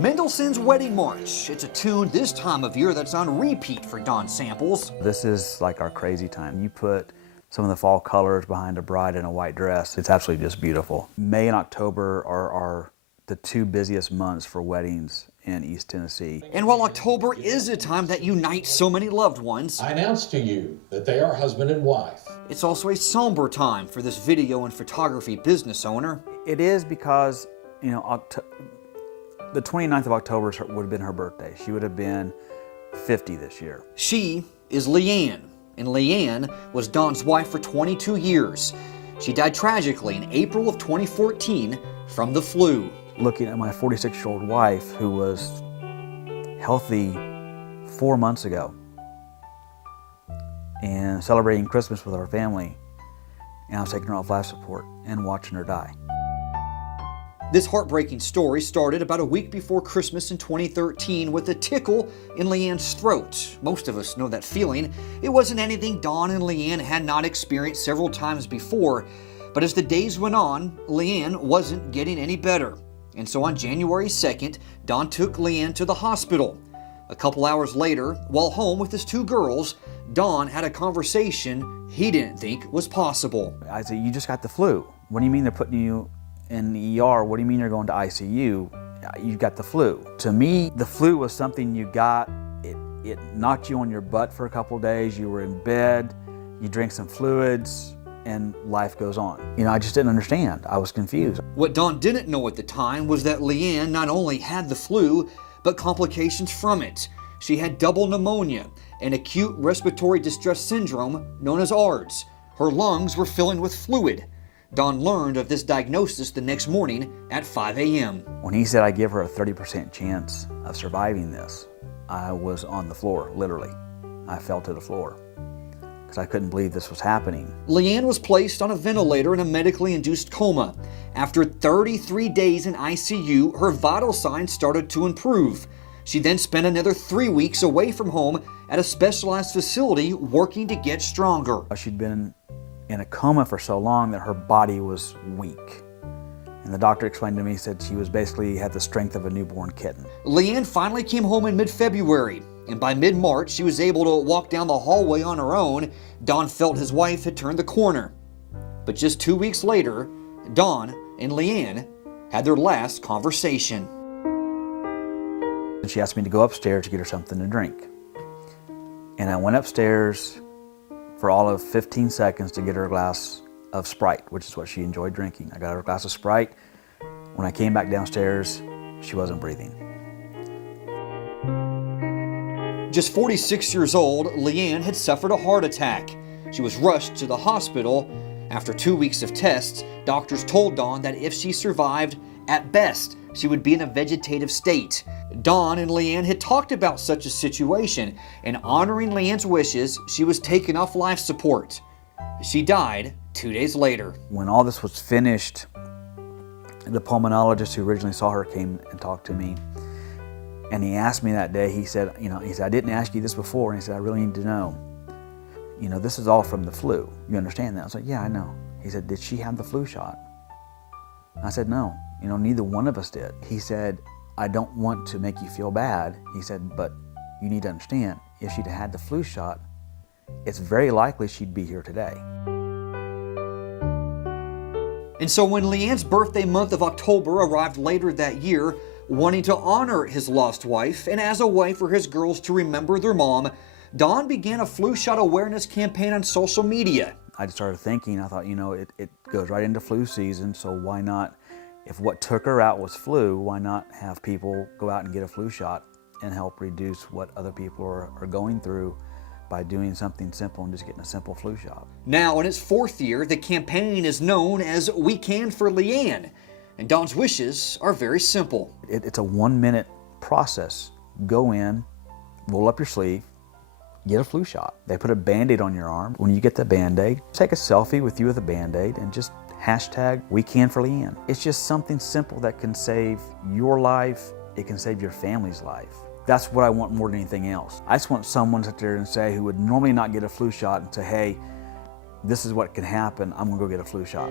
Mendelssohn's Wedding March. It's a tune this time of year that's on repeat for Dawn samples. This is like our crazy time. You put some of the fall colors behind a bride in a white dress. It's absolutely just beautiful. May and October are the two busiest months for weddings in East Tennessee. And while October is a time that unites so many loved ones, I announce to you that they are husband and wife. it's also a somber time for this video and photography business owner. It is because, you know, the 29th of October would have been her birthday. She would have been 50 this year. She is Leeann, and Leeann was Dawn's wife for 22 years. She died tragically in April of 2014 from the flu. Looking at my 46-year-old wife who was healthy 4 months ago and celebrating Christmas with our family, and I was taking her off life support and watching her die. This heartbreaking story started about a week before Christmas in 2013 with a tickle in Leeann's throat. Most of us know that feeling. It wasn't anything Dawn and Leeann had not experienced several times before, but as the days went on, Leeann wasn't getting any better. And so on January 2nd, Dawn took Leeann to the hospital. A couple hours later, while home with his two girls, Dawn had a conversation he didn't think was possible. I said, "You just got the flu. What do you mean they're putting you in the ER? What do you mean you're going to ICU? You got the flu." To me, the flu was something you got. It knocked you on your butt for a couple days. You were in bed, you drank some fluids, and life goes on. You know, I just didn't understand. I was confused. What Dawn didn't know at the time was that Leeann not only had the flu, but complications from it. She had double pneumonia and acute respiratory distress syndrome known as ARDS. Her lungs were filling with fluid. Dawn learned of this diagnosis the next morning at 5 a.m. When he said I give her a 30% chance of surviving this, I was on the floor, literally. I fell to the floor because I couldn't believe this was happening. Leeann was placed on a ventilator in a medically induced coma. After 33 days in ICU, her vital signs started to improve. She then spent another 3 weeks away from home at a specialized facility working to get stronger. She'd been in a coma for so long that her body was weak. And the doctor explained to me, said she was basically had the strength of a newborn kitten. Leeann finally came home in mid-February, and by mid-March she was able to walk down the hallway on her own. Dawn felt his wife had turned the corner. But just 2 weeks later, Dawn and Leeann had their last conversation. And she asked me to go upstairs to get her something to drink. And I went upstairs for all of 15 seconds to get her a glass of Sprite, which is what she enjoyed drinking. I got her a glass of Sprite. When I came back downstairs, she wasn't breathing. Just 46 years old, Leeann had suffered a heart attack. She was rushed to the hospital. After 2 weeks of tests, doctors told Dawn that if she survived, at best, she would be in a vegetative state. Dawn and Leeann had talked about such a situation, and honoring Leeann's wishes, she was taken off life support. She died 2 days later. When all this was finished, the pulmonologist who originally saw her came and talked to me. And he asked me that day, he said, I didn't ask you this before. And he said, I really need to know. This is all from the flu. You understand that? I was like, yeah, I know. He said, did she have the flu shot? I said, no. Neither one of us did. He said, I don't want to make you feel bad. He said, but you need to understand, if she'd had the flu shot, it's very likely she'd be here today. And so when Leeann's birthday month of October arrived later that year, wanting to honor his lost wife and as a way for his girls to remember their mom, Dawn began a flu shot awareness campaign on social media. I started thinking, I thought, it goes right into flu season, so why not, if what took her out was flu, why not have people go out and get a flu shot and help reduce what other people are going through by doing something simple and just getting a simple flu shot. Now, in its 4th year, the campaign is known as We Can for Leeann, and Dawn's wishes are very simple. It's a 1-minute process. Go in, roll up your sleeve, get a flu shot. They put a Band-Aid on your arm. When you get the Band-Aid, take a selfie with you with a Band-Aid and just hashtag We Can for Leeann. It's just something simple that can save your life. It can save your family's life. That's what I want more than anything else. I just want someone to sit there and say, who would normally not get a flu shot, and say, hey, this is what can happen. I'm gonna go get a flu shot.